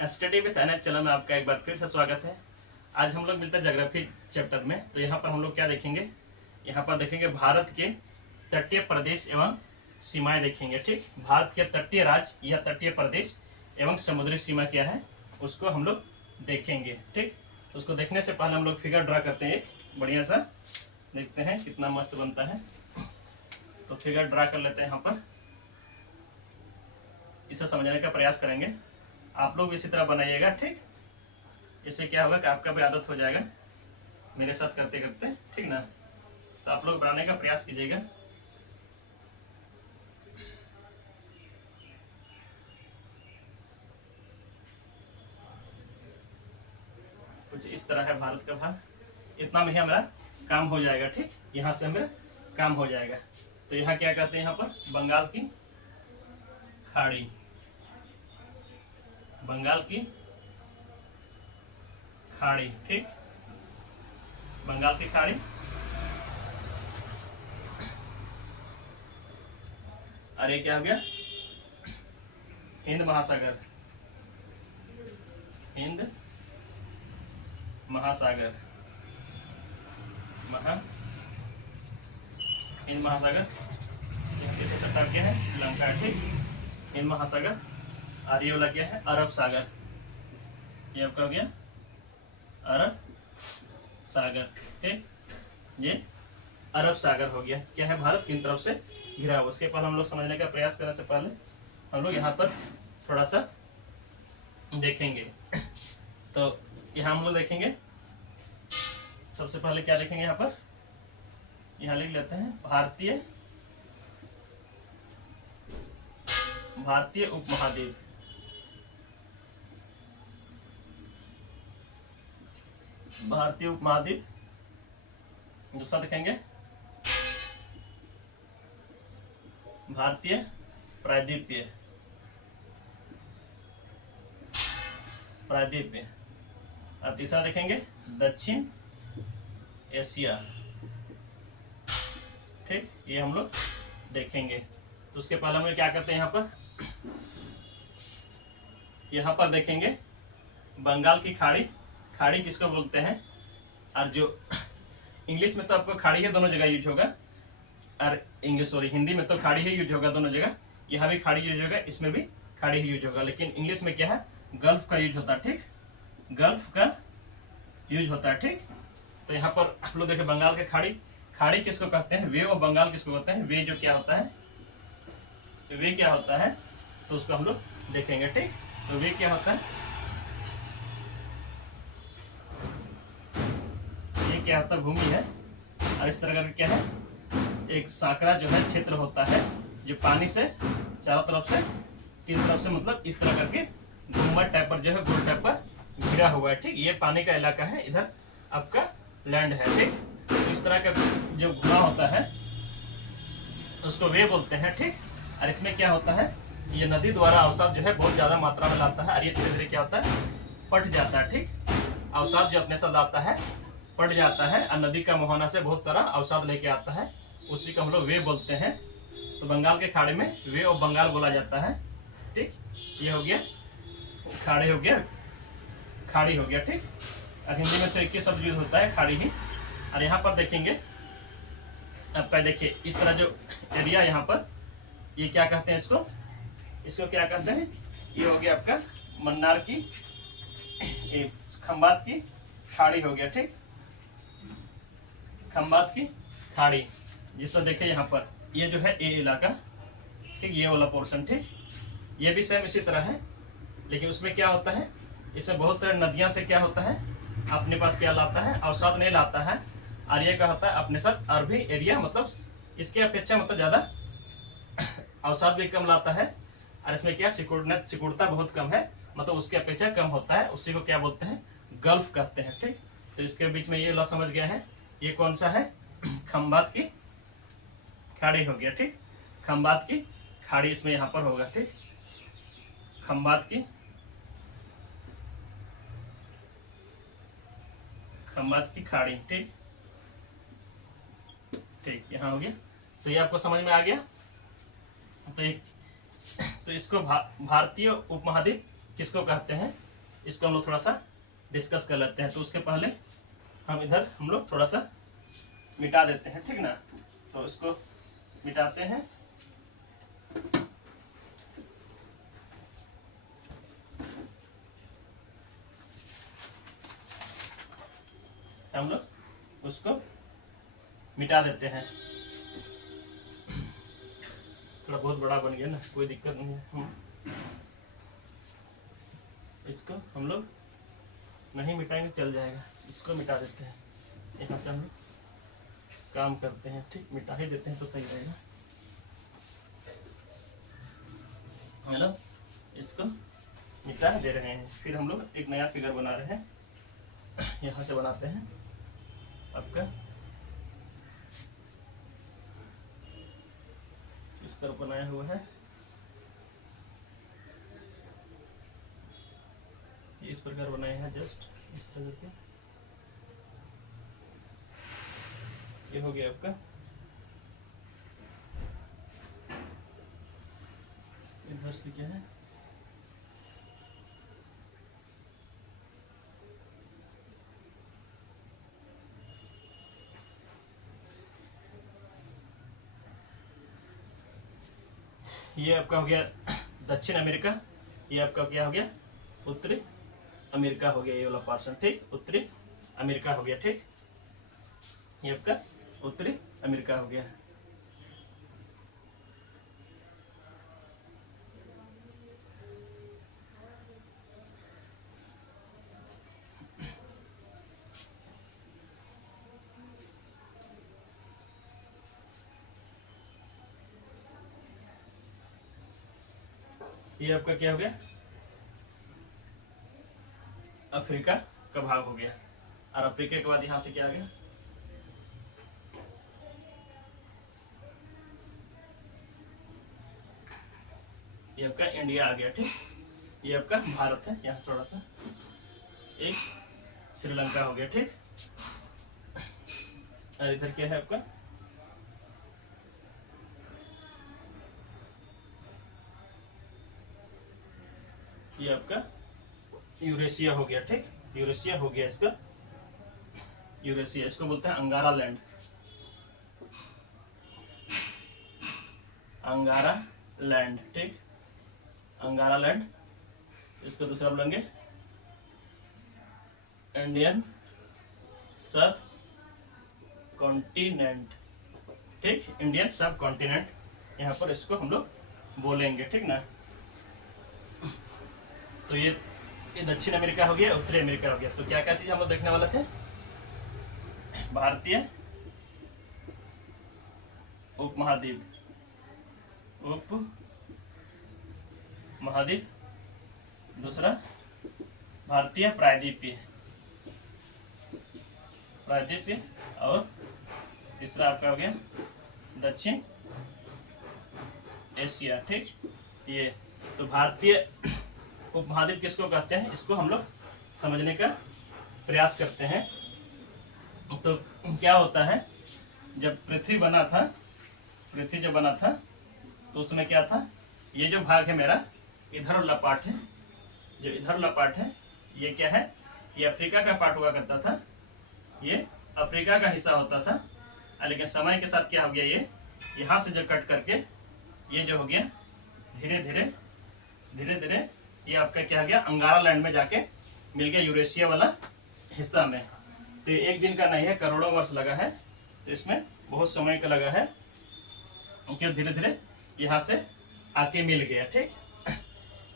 Study with NH channel में आपका एक बार फिर से स्वागत है। आज हम लोग मिलते हैं ज्योग्राफी चैप्टर में। तो यहाँ पर हम लोग क्या देखेंगे, यहाँ पर देखेंगे भारत के तटीय प्रदेश एवं सीमाएं देखेंगे। ठीक, भारत के तटीय राज्य या तटीय प्रदेश एवं समुद्री सीमा क्या है उसको हम लोग देखेंगे। ठीक, उसको देखने से पहले हम लोग फिगर ड्रा करते हैं, एक बढ़िया सा देखते हैं कितना मस्त बनता है। तो फिगर ड्रा कर लेते हैं यहाँ पर, इसे समझने का प्रयास करेंगे। आप लोग इसी तरह बनाइएगा। ठीक, इससे क्या होगा कि आपका भी आदत हो जाएगा मेरे साथ करते करते। ठीक ना, तो आप लोग बनाने का प्रयास कीजिएगा। कुछ इस तरह है भारत का भाग। इतना में ही हमारा काम हो जाएगा। ठीक, यहाँ से हमारा काम हो जाएगा। तो यहाँ क्या कहते हैं, यहाँ पर बंगाल की खाड़ी, बंगाल की खाड़ी। ठीक, बंगाल की खाड़ी। और ये क्या हो गया, हिंद महासागर, हिंद महासागर, हिंद महासागर किसके सट्टा क्या है, श्रीलंका। ठीक, हिंद महासागर। और ये वाला क्या है, अरब सागर। ये आपका हो गया अरब सागर। ठीक, ये अरब सागर हो गया। क्या है, भारत किन तरफ से घिरा हुआ। उसके पहले हम लोग समझने का प्रयास करने से पहले हम लोग यहाँ पर थोड़ा सा देखेंगे। तो यहाँ हम लोग देखेंगे, सबसे पहले क्या देखेंगे, यहाँ पर यहाँ लिख लेते हैं भारतीय उपमहाद्वीप। भारतीय उपमहाद्वीप। दूसरा देखेंगे भारतीय प्रायद्वीपीय, प्रायद्वीपीय। और तीसरा देखेंगे दक्षिण एशिया। ठीक, ये हम लोग देखेंगे। तो उसके पहले हम लोग क्या करते हैं, यहाँ पर देखेंगे बंगाल की खाड़ी। खाड़ी किसको बोलते हैं, और जो इंग्लिश में तो आपको खाड़ी है दोनों जगह यूज होगा, और हिंदी में तो खाड़ी ही यूज होगा दोनों जगह। यहाँ भी खाड़ी यूज होगा, इसमें भी खाड़ी ही यूज होगा, लेकिन इंग्लिश में क्या है, गल्फ का यूज होता है। ठीक, गल्फ का यूज होता है। ठीक, तो यहाँ पर आप लोग देखें बंगाल के खाड़ी। खाड़ी किसको कहते हैं, वे, और बंगाल किसको कहते हैं, वे। जो क्या होता है, वे क्या होता है, तो उसको हम लोग देखेंगे। ठीक, तो वे क्या होता है, ये क्या होता है, भूमि है। और इस तरह का क्या है, एक साकरा जो है क्षेत्र होता है, जो पानी से चारों तरफ से, तीन तरफ से, मतलब इस तरह करके घुम्मट टाइप पर जो है, गोल टाइप पर घिरा हुआ है। ठीक, ये पानी का इलाका है, इधर आपका लैंड है। ठीक, तो इस तरह का जो घुमा होता है उसको वे बोलते हैं। ठीक, और इसमें क्या होता है, ये नदी द्वारा अवसाद जो है बहुत ज्यादा मात्रा में लाता है, और ये धीरे धीरे क्या होता है, पट जाता है। ठीक, अवसाद जो अपने साथ लाता है पट जाता है, और नदी का मुहाना से बहुत सारा अवसाद लेके आता है, उसी को हम लोग वे बोलते हैं। तो बंगाल के खाड़ी में वे और बंगाल बोला जाता है। ठीक, ये हो गया खाड़ी, हो गया खाड़ी, हो गया। ठीक, और हिंदी में तो एक ही शब्द यूज होता है, खाड़ी ही। और यहाँ पर देखेंगे आपका, देखिए इस तरह जो एरिया यहाँ पर, ये क्या कहते हैं, इसको क्या कहते हैं, ये हो गया आपका मन्नार की, खंबात की खाड़ी हो गया। ठीक, खंबात की खाड़ी, जिस तरह देखिए यहाँ पर ये जो है, ये इलाका। ठीक, ये वाला पोर्शन। ठीक, ये भी सेम इसी तरह है, लेकिन उसमें क्या होता है, इसमें बहुत सारे नदियां से क्या होता है, अपने पास क्या लाता है, अवसाद नहीं लाता है। और ये क्या होता है, अपने साथ अरबी एरिया, मतलब इसके अपेक्षा मतलब ज्यादा अवसाद भी कम लाता है, और इसमें क्या सिकुड़ता बहुत कम है, मतलब उसके अपेक्षा कम होता है। उसी को क्या बोलते हैं, गल्फ कहते हैं। ठीक, तो इसके बीच में ये समझ गया है, ये कौन सा है, खंबात की खाड़ी हो गया। ठीक, खंबात की खाड़ी इसमें यहाँ पर होगा। ठीक, खंबात की खाड़ी। ठीक, ठीक, यहाँ हो गया। तो ये आपको समझ में आ गया। तो इसको भारतीय उपमहाद्वीप किसको कहते हैं, इसको हम लोग थोड़ा सा डिस्कस कर लेते हैं। तो उसके पहले हम लोग थोड़ा सा मिटा देते हैं, ठीक ना। तो इसको मिटाते हैं। हम लोग उसको मिटा देते हैं। थोड़ा बहुत बड़ा बन गया ना, कोई दिक्कत नहीं है। इसको हम लोग नहीं मिटाएंगे चल जाएगा, इसको मिटा देते हैं। यहाँ से हम लोग काम करते हैं, ठीक, मिटा ही देते हैं तो सही रहेगा। हेलो, इसको मिटा दे रहे हैं। फिर हम लोग एक नया फिगर बना रहे हैं। यहाँ से बनाते हैं आपका इस पर बनाया हुआ है, ये इस प्रकार बनाया है, जस्ट इस तरह के। ये हो गया आपका। इधर से क्या है, ये आपका हो गया दक्षिण अमेरिका, ये आपका क्या हो गया उत्तरी अमेरिका हो गया, ये वाला पोर्शन, ठीक, उत्तरी अमेरिका हो गया, ठीक, ये आपका उत्तरी अमेरिका हो गया। ये आपका क्या हो गया अफ्रीका का भाग हो गया। और अफ्रीका के बाद यहां से क्या आ गया, ये आपका इंडिया आ गया, ठीक, ये आपका भारत है। यहाँ थोड़ा सा एक श्रीलंका हो गया, ठीक। और इधर क्या है आपका, ये आपका यूरेशिया हो गया, ठीक, यूरेशिया हो गया इसका, यूरेशिया, इसको बोलते हैं अंगारा लैंड, अंगारा लैंड, ठीक, अंगारा लैंड। इसको दूसरा बोलेंगे इंडियन सब कॉन्टिनेंट, ठीक, इंडियन सब कॉन्टिनेंट, यहाँ पर इसको हम लोग बोलेंगे, ठीक ना। तो ये दक्षिण अमेरिका हो गया, उत्तरी अमेरिका हो गया। तो क्या क्या चीज हम लोग देखने वाले थे, भारतीय उपमहाद्वीप, उप महाद्वीप, दूसरा भारतीय प्रायद्वीपीय, प्रायद्वीपीय, और तीसरा आपका हो गया दक्षिण एशिया, ठीक। ये तो भारतीय उपमहाद्वीप किसको कहते हैं, इसको हम लोग समझने का प्रयास करते हैं। तो क्या होता है, जब पृथ्वी बना था, पृथ्वी जब बना था तो उसमें क्या था, ये जो भाग है मेरा इधर वाला पार्ट है, जो इधर वाला पार्ट है ये क्या है, ये अफ्रीका का पार्ट हुआ करता था, ये अफ्रीका का हिस्सा होता था। लेकिन समय के साथ क्या हो गया, ये यहाँ से जो कट करके ये जो हो गया, धीरे धीरे धीरे धीरे ये आपका क्या हो गया, अंगारा लैंड में जाके मिल गया, यूरेशिया वाला हिस्सा में। तो एक दिन का नहीं है, करोड़ों वर्ष लगा है, तो इसमें बहुत समय का लगा है, क्योंकि धीरे धीरे यहाँ से आके मिल गया, ठीक,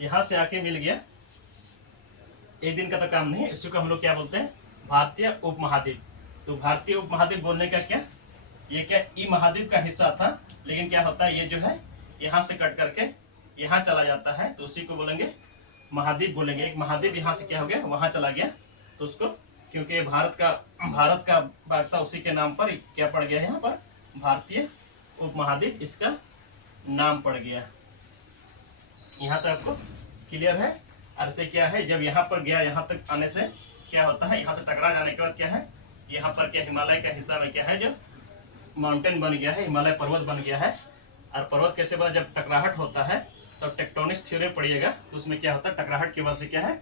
यहाँ से आके मिल गया। एक दिन का तो काम नहीं है, इसको हम लोग क्या बोलते हैं, भारतीय उपमहाद्वीप। तो भारतीय उपमहाद्वीप बोलने का क्या, ये क्या ई महाद्वीप का हिस्सा था, लेकिन क्या होता है, ये जो है यहाँ से कट करके यहाँ चला जाता है, तो उसी को बोलेंगे महाद्वीप बोलेंगे। एक महाद्वीप यहाँ से क्या हो गया, वहां चला गया, तो उसको, क्योंकि भारत का भाग था, उसी के नाम पर क्या पड़ गया, यहाँ पर भारतीय उपमहाद्वीप इसका नाम पड़ गया। यहाँ तक आपको क्लियर है। और से क्या है, जब यहाँ पर गया, यहाँ तक आने से क्या होता है, यहाँ से टकरा जाने के बाद क्या है, यहाँ पर क्या हिमालय का हिस्सा में क्या है, जो माउंटेन बन गया है, हिमालय पर्वत बन गया है। और पर्वत कैसे बना, जब टकराहट होता है तब टेक्टोनिक्स थ्योरी पढ़िएगा, तो उसमें क्या होता है, टकराहट की वजह से क्या है,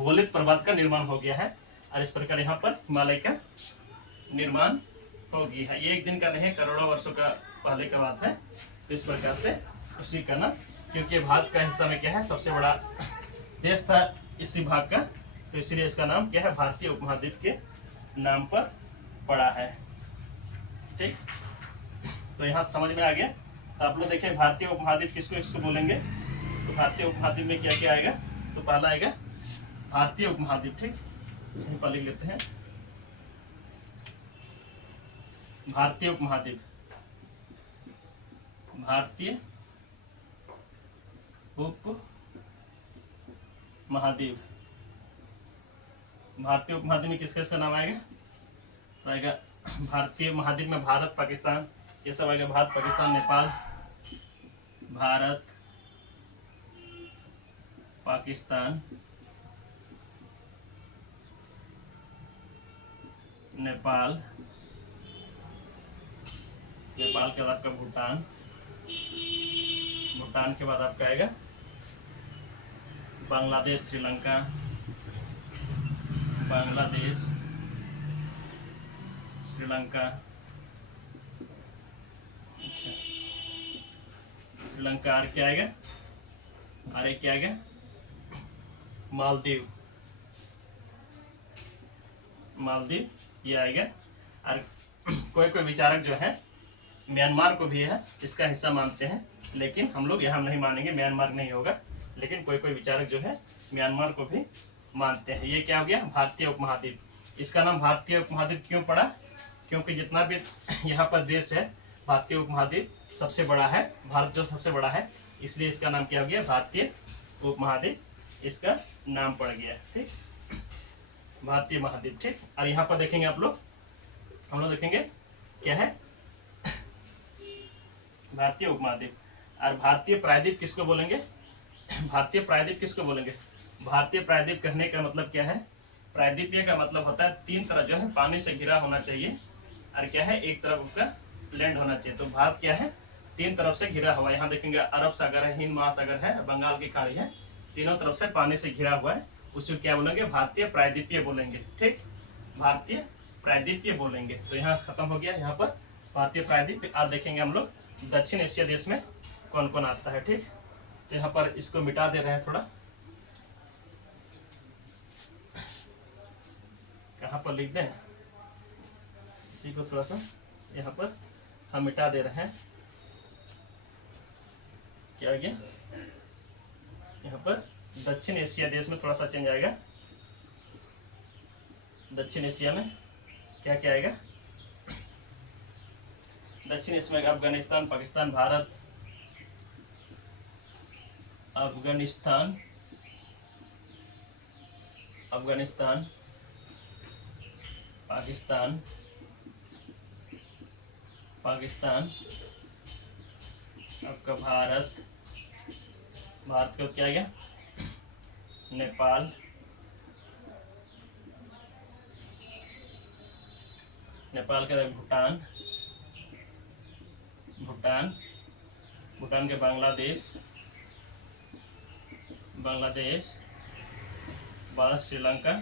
वलित पर्वत का निर्माण हो गया है और इस प्रकार यहाँ पर हिमालय का निर्माण हो गया है। ये एक दिन का नहीं, करोड़ों वर्षों का पहले का बात है। तो इस प्रकार से उसी का नाम, क्योंकि भारत का हिस्सा में क्या है, सबसे बड़ा देश था इसी भाग का, तो इसलिए इसका नाम क्या है, भारतीय उपमहाद्वीप के नाम पर पड़ा है। ठीक, तो यहाँ समझ में आ गया। तो आप लोग देखिए भारतीय उपमहाद्वीप किसको किसको बोलेंगे। तो भारतीय उपमहाद्वीप में क्या क्या आएगा, तो पहला आएगा भारतीय उपमहाद्वीप। ठीक, यहीं पर लिख लेते हैं भारतीय उपमहाद्वीप। भारतीय उपमहाद्वीप, भारतीय उपमहाद्वीप में किस किस का नाम आएगा, तो आएगा भारतीय महाद्वीप में भारत, पाकिस्तान, ये सब आएगा। भारत, पाकिस्तान, नेपाल, भारत, पाकिस्तान, नेपाल, नेपाल के बाद आपका भूटान, भूटान के बाद आपका आएगा बांग्लादेश, श्रीलंका, बांग्लादेश, श्रीलंका, श्रीलंका, और क्या आएगा, और एक क्या आएगा, मालदीव, मालदीव ये आएगा। और कोई कोई विचारक जो है म्यांमार को भी है इसका हिस्सा मानते हैं, लेकिन हम लोग यहाँ नहीं मानेंगे, म्यांमार नहीं होगा, लेकिन कोई कोई विचारक जो है म्यांमार को भी मानते हैं। ये क्या हो गया, भारतीय उपमहाद्वीप। इसका नाम भारतीय उपमहाद्वीप क्यों पड़ा, क्योंकि जितना भी यहाँ पर देश है, भारतीय उपमहाद्वीप सबसे बड़ा है, भारत जो सबसे बड़ा है, इसलिए इसका नाम क्या हो गया, भारतीय उपमहाद्वीप, इसका नाम पड़ गया। ठीक, भारतीय महाद्वीप। ठीक, और यहाँ पर देखेंगे आप लोग, हम लोग देखेंगे क्या है, भारतीय उपमहाद्वीप। और भारतीय प्रायद्वीप किसको बोलेंगे, भारतीय प्रायद्वीप किसको बोलेंगे, भारतीय प्रायद्वीप कहने का मतलब क्या है, प्रायद्वीपीय का मतलब होता है तीन तरफ जो है पानी से घिरा होना चाहिए, और क्या है, एक तरफ उसका लैंड होना चाहिए। तो भारत क्या है, तीन तरफ से घिरा हुआ है। यहाँ देखेंगे अरब सागर है, हिंद महासागर है, बंगाल की खाड़ी है, तीनों तरफ से पानी से घिरा हुआ है, उसको क्या बोलेंगे, भारतीय प्रायद्वीपीय बोलेंगे। ठीक, भारतीय प्रायद्वीपीय बोलेंगे। तो यहाँ खत्म हो गया, यहाँ पर भारतीय प्रायद्वीप। और देखेंगे हम लोग दक्षिण एशिया देश में कौन कौन आता है। ठीक, तो यहाँ पर इसको मिटा दे रहे हैं थोड़ा, कहाँ पर लिख दें, इसी को थोड़ा सा यहाँ पर हम मिटा दे रहे हैं। क्या आ गया, यहाँ पर दक्षिण एशिया देश में थोड़ा सा चेंज आएगा। दक्षिण एशिया में क्या क्या आएगा, दक्षिण एशिया में अफगानिस्तान, पाकिस्तान, भारत, अफगानिस्तान, अफगानिस्तान, पाकिस्तान, पाकिस्तान, आपका भारत, भारत का क्या आ गया, नेपाल, नेपाल के भूटान, भूटान, भूटान के बांग्लादेश, बांग्लादेश, बाद श्रीलंका,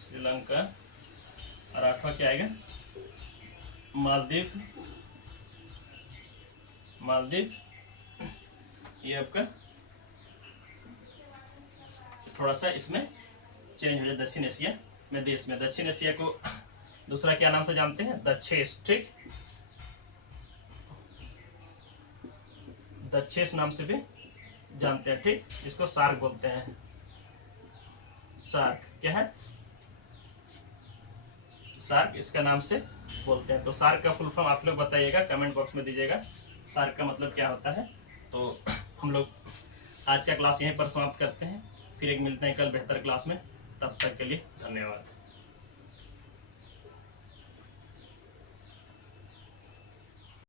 श्रीलंका, और आठवां क्या आएगा, मालदीव, मालदीव। ये आपका थोड़ा सा इसमें चेंज हो जाए दक्षिण एशिया में देश में। दक्षिण एशिया को दूसरा क्या नाम से जानते हैं, दक्षेश। ठीक, दक्षेश नाम से भी जानते हैं। ठीक, इसको सार्क बोलते हैं, सार्क क्या है, सार्क इसका नाम से बोलते हैं। तो सार्क का फुल फॉर्म आप लोग बताइएगा, कमेंट बॉक्स में दीजिएगा, सार्क का मतलब क्या होता है। तो हम लोग आज का क्लास यहीं पर समाप्त करते हैं, फिर एक मिलते हैं कल बेहतर क्लास में। तब तक के लिए धन्यवाद।